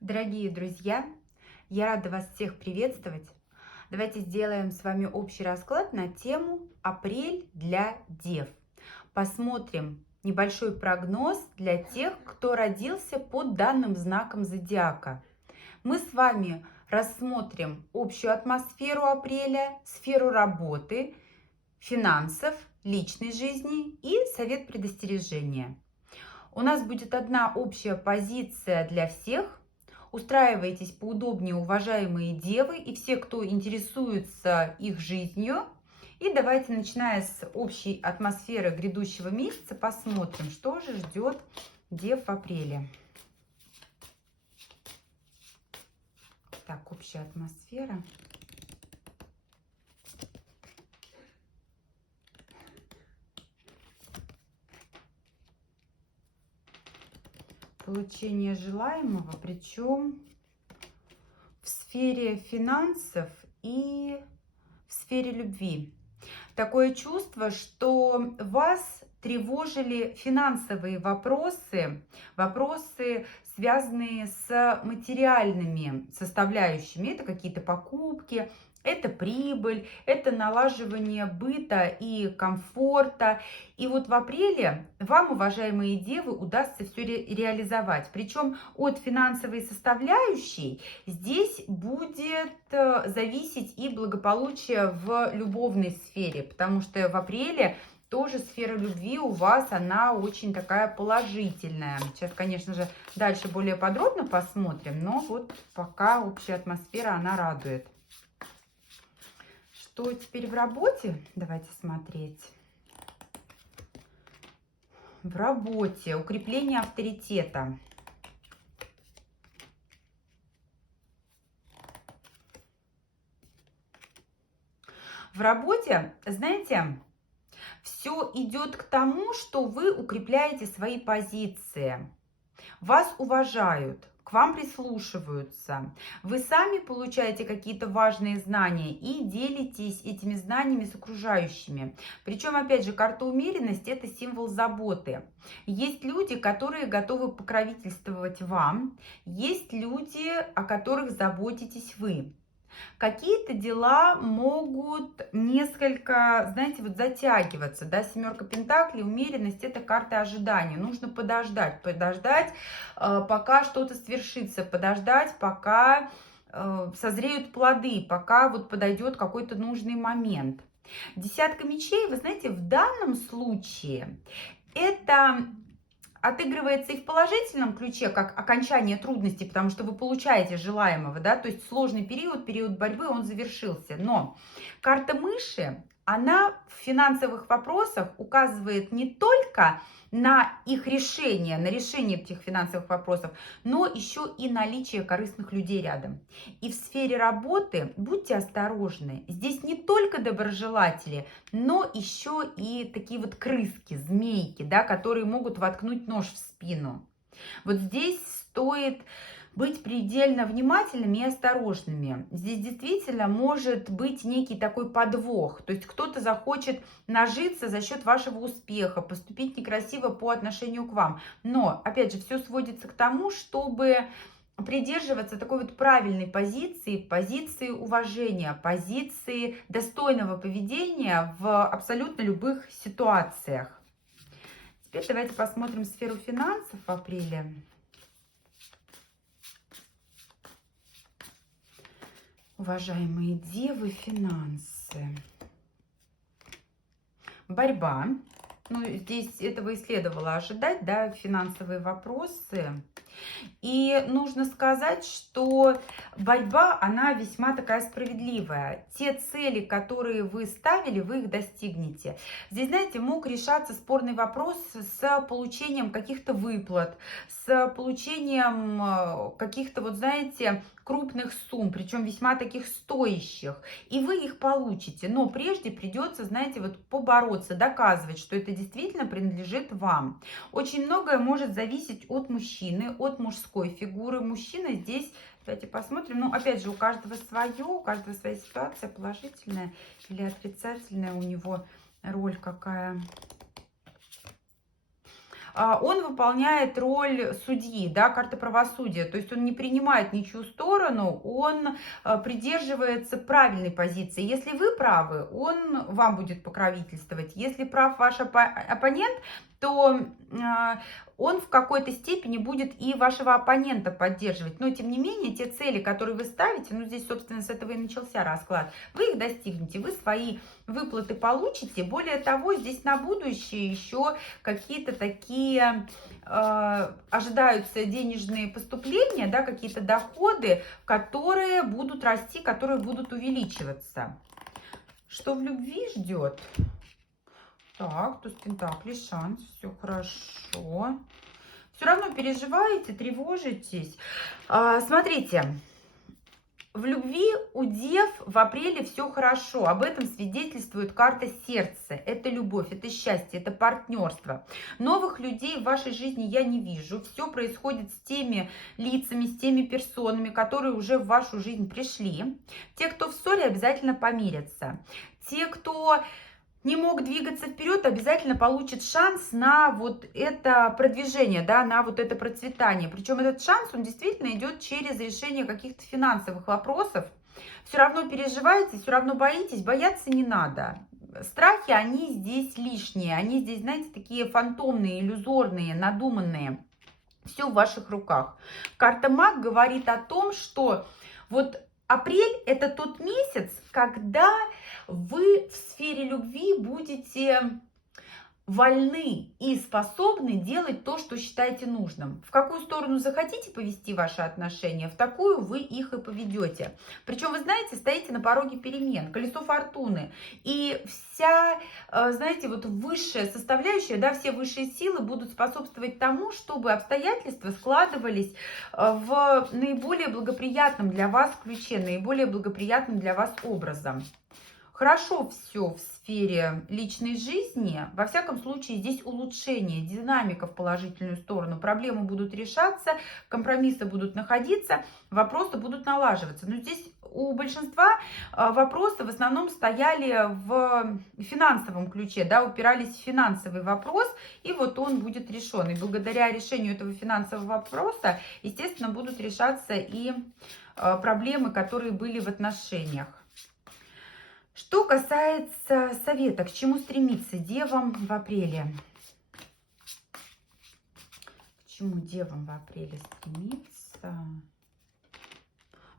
Дорогие друзья, я рада вас всех приветствовать. Давайте сделаем с вами общий расклад на тему «Апрель для дев». Посмотрим небольшой прогноз для тех, кто родился под данным знаком зодиака. Мы с вами рассмотрим общую атмосферу апреля, сферу работы, финансов, личной жизни и совет предостережения. У нас будет одна общая позиция для всех. Устраивайтесь поудобнее, уважаемые девы и все, кто интересуется их жизнью. И давайте, начиная с общей атмосферы грядущего месяца, посмотрим, что же ждет дев в апреле. Так, общая атмосфера. Получение желаемого, причем в сфере финансов и в сфере любви. Такое чувство, что вас тревожили финансовые вопросы, связанные с материальными составляющими. Это какие-то покупки, это прибыль, это налаживание быта и комфорта. И вот в апреле вам, уважаемые девы, удастся все реализовать. Причем от финансовой составляющей здесь будет зависеть и благополучие в любовной сфере, потому что в апреле тоже сфера любви у вас, она очень такая положительная. Сейчас, конечно же, дальше более подробно посмотрим, но вот пока общая атмосфера, она радует. Что теперь в работе? Давайте смотреть. В работе укрепление авторитета. В работе, знаете, все идет к тому, что вы укрепляете свои позиции. Вас уважают, к вам прислушиваются. Вы сами получаете какие-то важные знания и делитесь этими знаниями с окружающими. Причем, опять же, карта умеренности – это символ заботы. Есть люди, которые готовы покровительствовать вам. Есть люди, о которых заботитесь вы. Какие-то дела могут несколько, знаете, вот затягиваться, да, семерка пентаклей, умеренность – это карта ожидания. Нужно подождать, пока что-то свершится, подождать, пока созреют плоды, пока вот подойдет какой-то нужный момент. Десятка мечей, вы знаете, в данном случае это отыгрывается и в положительном ключе, как окончание трудностей, потому что вы получаете желаемого, да, то есть сложный период борьбы, он завершился. Но карта мыши, она в финансовых вопросах указывает не только на их решение, на решение этих финансовых вопросов, но еще и наличие корыстных людей рядом. И в сфере работы будьте осторожны. Здесь не только доброжелатели, но еще и такие вот крыски, змейки, да, которые могут воткнуть нож в спину. Вот здесь стоит быть предельно внимательными и осторожными. Здесь действительно может быть некий такой подвох. То есть кто-то захочет нажиться за счет вашего успеха, поступить некрасиво по отношению к вам. Но, опять же, все сводится к тому, чтобы придерживаться такой вот правильной позиции уважения, позиции достойного поведения в абсолютно любых ситуациях. Теперь давайте посмотрим сферу финансов в апреле. Уважаемые девы, финансы. Борьба. Ну, здесь этого и следовало ожидать, да, финансовые вопросы. И нужно сказать, что борьба, она весьма такая справедливая. Те цели, которые вы ставили, вы их достигнете. Здесь, знаете, мог решаться спорный вопрос с получением каких-то выплат, с получением каких-то, вот знаете, крупных сумм, причем весьма таких стоящих. И вы их получите. Но прежде придется, знаете, вот побороться, доказывать, что это действительно принадлежит вам. Очень многое может зависеть от мужчины, от мужской фигуры. Мужчина здесь, давайте посмотрим, ну, опять же, у каждого свое, у каждого своя ситуация, положительная или отрицательная, у него роль какая. он выполняет роль судьи, да, карта правосудия. То есть он не принимает ничью сторону, он придерживается правильной позиции. Если вы правы, он вам будет покровительствовать. Если прав ваш оппонент, то он в какой-то степени будет и вашего оппонента поддерживать. Но, тем не менее, те цели, которые вы ставите, ну, здесь, собственно, с этого и начался расклад, вы их достигнете, вы свои выплаты получите. Более того, здесь на будущее еще какие-то такие ожидаются денежные поступления, да, какие-то доходы, которые будут расти, которые будут увеличиваться. Что в любви ждет? Так, туз пентаклей, шанс, все хорошо. Все равно переживаете, тревожитесь. Смотрите, в любви у дев в апреле все хорошо. Об этом свидетельствует карта сердца. Это любовь, это счастье, это партнерство. Новых людей в вашей жизни я не вижу. Все происходит с теми лицами, с теми персонами, которые уже в вашу жизнь пришли. Те, кто в ссоре, обязательно помирятся. Те, кто не мог двигаться вперед, обязательно получит шанс на вот это продвижение, да, на вот это процветание. Причем этот шанс, он действительно идет через решение каких-то финансовых вопросов. Все равно переживаете, все равно боитесь, бояться не надо. Страхи, они здесь лишние, они здесь, знаете, такие фантомные, иллюзорные, надуманные. Все в ваших руках. Карта Маг говорит о том, что вот апрель – это тот месяц, когда вы в сфере любви будете вольны и способны делать то, что считаете нужным. В какую сторону захотите повести ваши отношения, в такую вы их и поведете. Причем, вы знаете, стоите на пороге перемен, колесо фортуны. И вся, знаете, вот высшая составляющая, да, все высшие силы будут способствовать тому, чтобы обстоятельства складывались в наиболее благоприятном для вас ключе, наиболее благоприятным для вас образом. Хорошо все в сфере личной жизни. Во всяком случае, здесь улучшение, динамика в положительную сторону. Проблемы будут решаться, компромиссы будут находиться, вопросы будут налаживаться. Но здесь у большинства вопросы в основном стояли в финансовом ключе, да, упирались в финансовый вопрос, и вот он будет решен. И благодаря решению этого финансового вопроса, естественно, будут решаться и проблемы, которые были в отношениях. Что касается совета, к чему стремиться девам в апреле? К чему девам в апреле стремиться?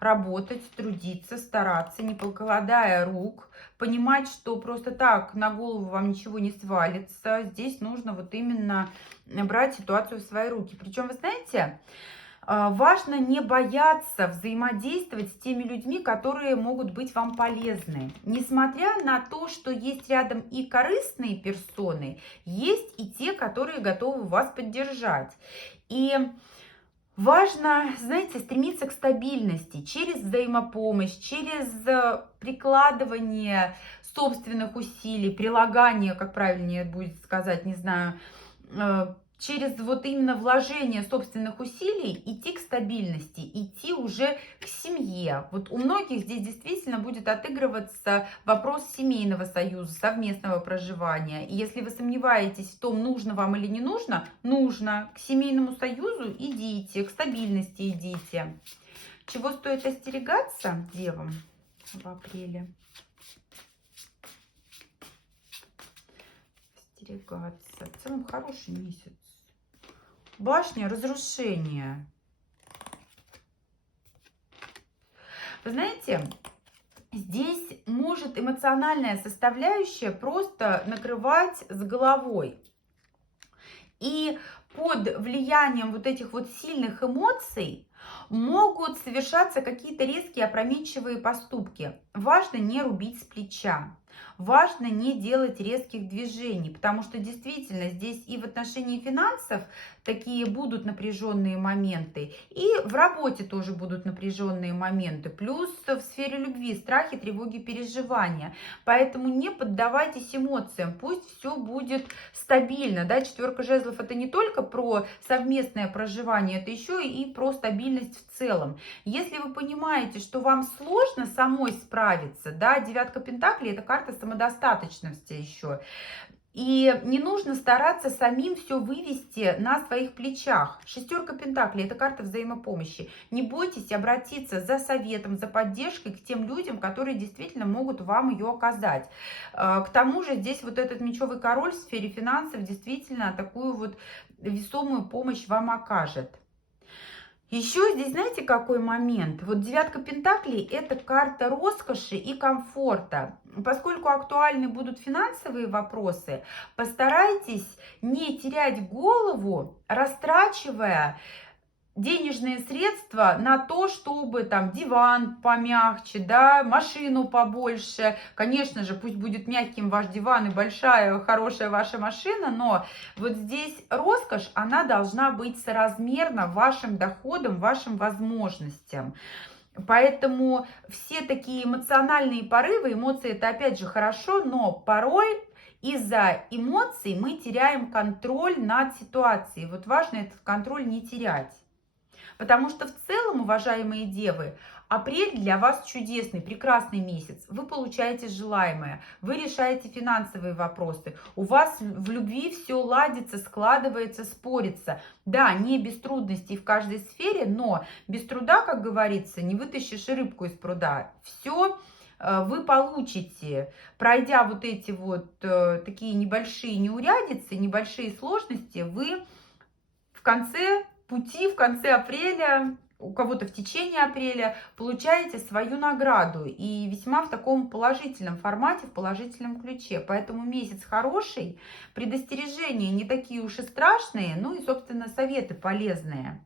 Работать, трудиться, стараться, не покладая рук, понимать, что просто так на голову вам ничего не свалится. Здесь нужно вот именно брать ситуацию в свои руки. Причем, вы знаете, важно не бояться взаимодействовать с теми людьми, которые могут быть вам полезны. Несмотря на то, что есть рядом и корыстные персоны, есть и те, которые готовы вас поддержать. И важно, знаете, стремиться к стабильности через взаимопомощь, через прикладывание собственных усилий, прилагание, как правильнее будет сказать, не знаю, через вот именно вложение собственных усилий идти к стабильности, идти уже к семье. Вот у многих здесь действительно будет отыгрываться вопрос семейного союза, совместного проживания. И если вы сомневаетесь в том, нужно вам или не нужно, нужно. К семейному союзу идите, к стабильности идите. Чего стоит остерегаться девам в апреле? Остерегаться. В целом хороший месяц. Башня разрушения. Вы знаете, здесь может эмоциональная составляющая просто накрывать с головой. И под влиянием вот этих вот сильных эмоций могут совершаться какие-то резкие опрометчивые поступки. Важно не рубить с плеча. Важно не делать резких движений, потому что действительно здесь и в отношении финансов такие будут напряженные моменты, и в работе тоже будут напряженные моменты, плюс в сфере любви страхи, тревоги, переживания. Поэтому не поддавайтесь эмоциям, пусть все будет стабильно. Да? Четверка жезлов — это не только про совместное проживание, это еще и про стабильность в целом. Если вы понимаете, что вам сложно самой справиться, да, девятка пентаклей — это карта самодостаточности еще. И не нужно стараться самим все вывести на своих плечах. Шестерка Пентаклей – это карта взаимопомощи. Не бойтесь обратиться за советом, за поддержкой к тем людям, которые действительно могут вам ее оказать. К тому же здесь вот этот мечевый король в сфере финансов действительно такую вот весомую помощь вам окажет. Еще здесь, знаете, какой момент? Вот девятка Пентаклей – это карта роскоши и комфорта. Поскольку актуальны будут финансовые вопросы, постарайтесь не терять голову, растрачивая денежные средства на то, чтобы там диван помягче, да, машину побольше. Конечно же, пусть будет мягким ваш диван и большая, хорошая ваша машина, но вот здесь роскошь, она должна быть соразмерна вашим доходам, вашим возможностям. Поэтому все такие эмоциональные порывы, эмоции это опять же хорошо, но порой из-за эмоций мы теряем контроль над ситуацией. Вот важно этот контроль не терять. Потому что в целом, уважаемые девы, апрель для вас чудесный, прекрасный месяц. Вы получаете желаемое, вы решаете финансовые вопросы. У вас в любви все ладится, складывается, спорится. Да, не без трудностей в каждой сфере, но без труда, как говорится, не вытащишь рыбку из пруда. Все вы получите, пройдя вот эти вот такие небольшие неурядицы, небольшие сложности, вы в конце пути, в конце апреля, у кого-то в течение апреля, получаете свою награду. И весьма в таком положительном формате, в положительном ключе. Поэтому месяц хороший, предостережения не такие уж и страшные, ну и, собственно, советы полезные.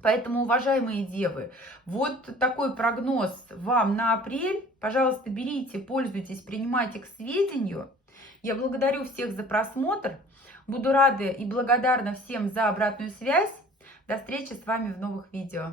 Поэтому, уважаемые девы, вот такой прогноз вам на апрель. Пожалуйста, берите, пользуйтесь, принимайте к сведению. Я благодарю всех за просмотр. Буду рада и благодарна всем за обратную связь. До встречи с вами в новых видео.